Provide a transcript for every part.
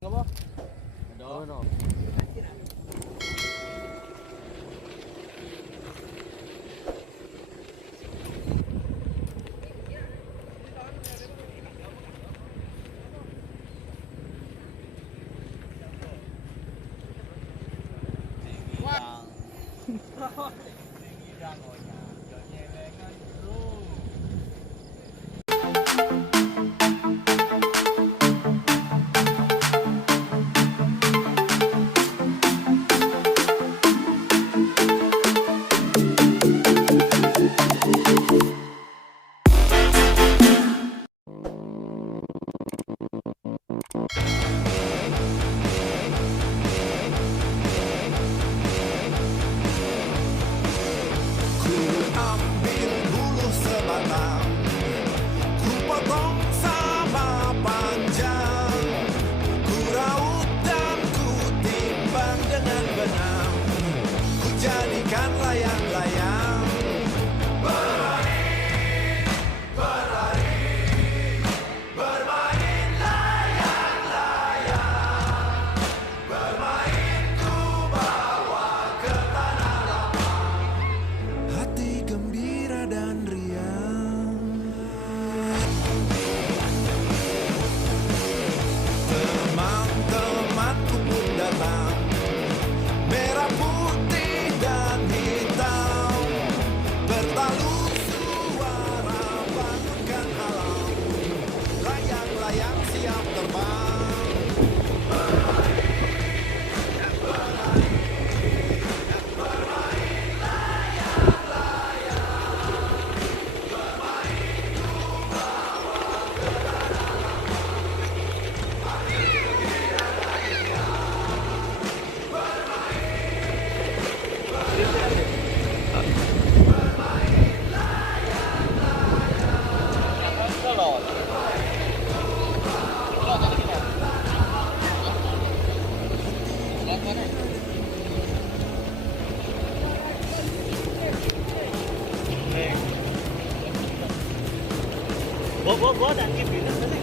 Apa? Ada. No. Jadikan layang-layang bermain, berlari, bermain layang-layang, bermain ku bawa ke tanah lapang, hati gembira dan riang. Teman-temanku pun datang, merah putih dan hitam, bertalu suara bangunkan alam, layang-layang siap terbang. Berlari, bermain layang-layang, bermain ku bawa ke tanah lapang, hati gembira dan riang. Gua dan Kim ini tadi.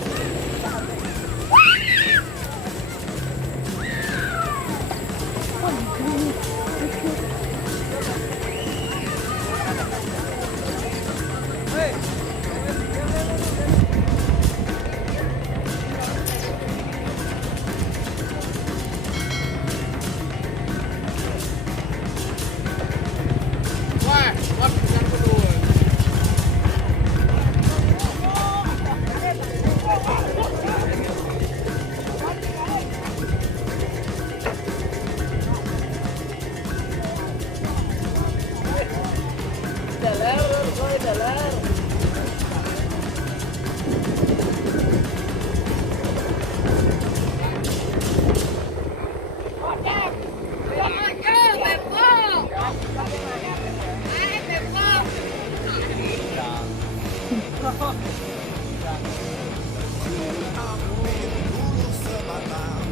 Ambil bulu sebatang,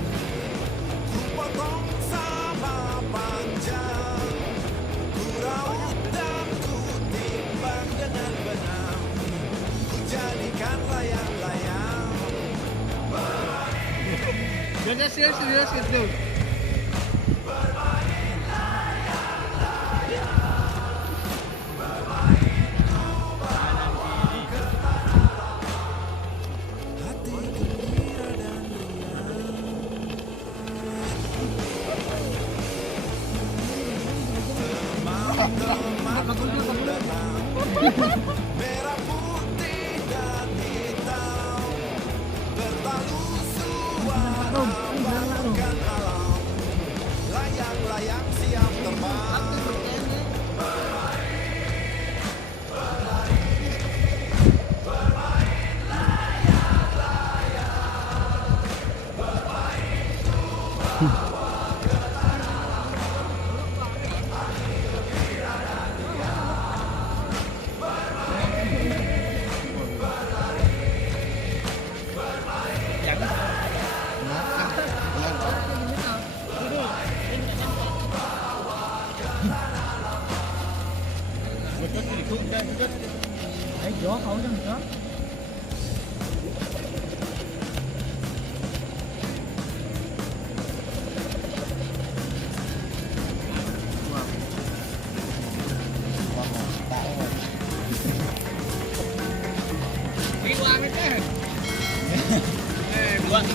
ku potong sama panjang, ku raut dan ku timbang dengan benang, ku jadikan layang-layang. Jangan serius gitu. Bermain layang-layang, bermain ku bawa ke tanah lapang, hati gembira dan riang. Teman-temanku datang, merah putih dan hitam, bertalu suara bangunkan alam, layang-layang siap terbang. Đấy, gió khẩu cho mình đó. pamit eh. Buat